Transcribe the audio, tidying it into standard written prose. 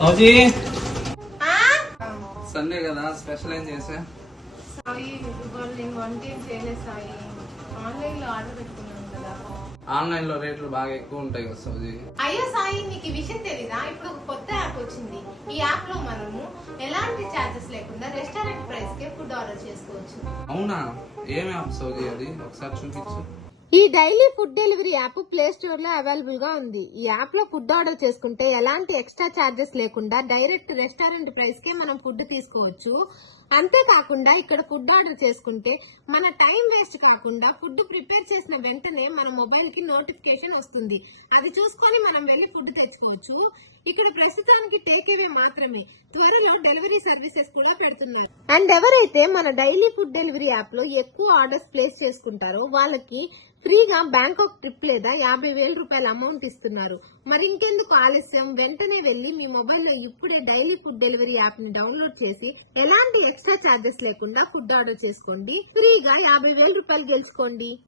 సౌజీ ఆ? సండే కదా స్పెషల్ ఏం చేసా? సాయి ఇవాళ నేను వంట ఏం చేయలేదు సాయి. ఆన్లైన్ లో ఆర్డర్ పెట్టుకున్నాను కదా. ఆన్లైన్ లో రేట్లు బాగా ఎక్కువ ఉంటాయి కదా సౌజీ. అయ్యో సాయి, నీకు ఈ విషయం తెలీదా? ఇప్పుడు ఒక కొత్త యాప్ వచ్చింది. ఈ యాప్ లో మనము ఎలాంటి చార్జెస్ లేకుండా రెస్టారెంట్ ప్రైస్ కే ఫుడ్ ఆర్డర్ చేసుకోవచ్చు. అవునా? ఏం యాప్ సౌజీ అది? ఒకసారి చూపించు. ఈ daily food delivery app play store లో అవైలబుల్ గా ఉంది. ఈ యాప్ లో ఫుడ్ ఆర్డర్ చేసుకుంటే ఎలాంటి ఎక్స్ట్రా చార్జెస్ లేకుండా డైరెక్ట్ రెస్టారెంట్ ప్రైస్ కే మనం ఫుడ్ తీసుకోవచ్చు. అంతేకాకుండా ఇక్కడ ఫుడ్ ఆర్డర్ చేసుకుంటే మన టైం వేస్ట్ కాకుండా ఫుడ్ ప్రిపేర్ చేసిన వెంటనే మన మొబైల్ కి నోటిఫికేషన్ వస్తుంది. అది చూసుకొని మనం వెళ్లి ఫుడ్ తెచ్చుకోవచ్చు. ఇక్కడ ప్రస్తుతానికి టేక్ అవే మాత్రమే, త్వరలో డెలివరీ సర్వీసెస్ కూడా పెడుతున్నారు. అండ్ ఎవరైతే మన డైలీ ఫుడ్ డెలివరీ యాప్ లో ఎక్కువ ఆర్డర్స్ ప్లేస్ చేసుకుంటారో వాళ్ళకి ఫ్రీగా బ్యాంకాక్ ట్రిప్ లేదా 50,000 రూపాయల అమౌంట్ ఇస్తున్నారు. మరి ఇంకెందుకు ఆలస్యం, వెంటనే వెళ్లి మీ మొబైల్లో ఇప్పుడే డైలీ ఫుడ్ డెలివరీ యాప్ ని డౌన్లోడ్ చేసి ఎలాంటి ఎక్స్ట్రా చార్జెస్ లేకుండా ఫుడ్ ఆర్డర్ చేసుకోండి. ఫ్రీగా 50,000 రూపాయలు గెలుచుకోండి.